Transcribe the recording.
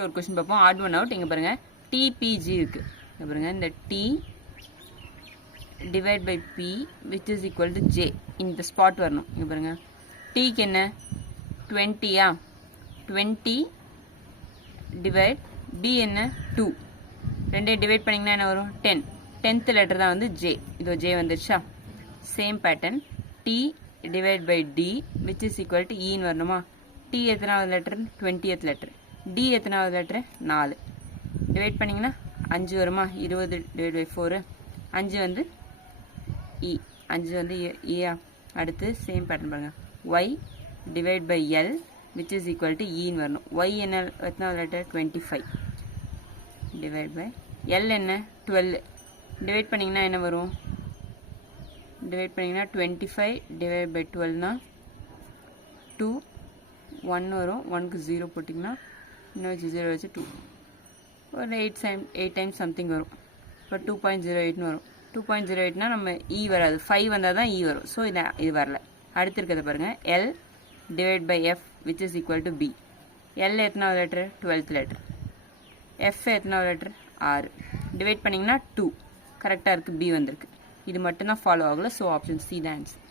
இங்கே ஒரு கொஸ்டின் பார்ப்போம். Odd one out. இங்கே பாருங்கள் டிபிஜி இருக்குது. இங்கே பாருங்கள் இந்த T divide by B which is equal to J. இந்த ஸ்பாட் வரணும். இங்கே பாருங்கள் டீக்கு என்ன 20யா 20 டிவைட் பி என்ன 2. ரெண்டையும் டிவைட் பண்ணிங்கன்னா என்ன வரும் 10. 10th லெட்டர் தான் வந்து ஜே. இதோ ஜே வந்துருச்சா. Same pattern T divide by D which is equal to ஈன்னு வரணுமா. டி எத்தனாவது லெட்டர் 20th லெட்டர். டி எத்தனாவது லெட்டர் 4. டிவைட் பண்ணிங்கன்னா 5 வருமா. 20 டிவைட் பை 4. 5 வந்து இ. 5 வந்து ஏயா. அடுத்து சேம் பேட்டர்ன் பாருங்கள் Y divide by L which is equal to ஈன்னு வரணும். ஒய் என்ன எத்தனாவது லெட்டர் 25 டிவைட் பை எல் என்ன 12. டிவைட் பண்ணிங்கன்னா என்ன வரும். டிவைட் பண்ணிங்கன்னா 25 டிவைட் பை 12னா 2 1 வரும். 1க்கு 0 போட்டிங்கன்னா இன்னும் வச்சு 0 வச்சு 2 ஒரு 8 டைம்ஸ் சம்திங் வரும். இப்போ 2.08ன்னு வரும். 2.08னா நம்ம இ வராது. 5 வந்தால் தான் இ வரும். ஸோ இது வரல. அடுத்து இருக்கிறத பாருங்கள் L divide by F which is equal to B. எல் எத்தனாவது லெட்டர் 12th லெட்டர். எஃப் எத்தனாவது லெட்டர் 6. டிவைட் பண்ணிங்கன்னா 2 கரெக்டாக இருக்குது. பி வந்திருக்கு. இது மட்டும்தான் ஃபாலோ ஆகலை. ஸோ ஆப்ஷன் சி தான் ஆன்சர்.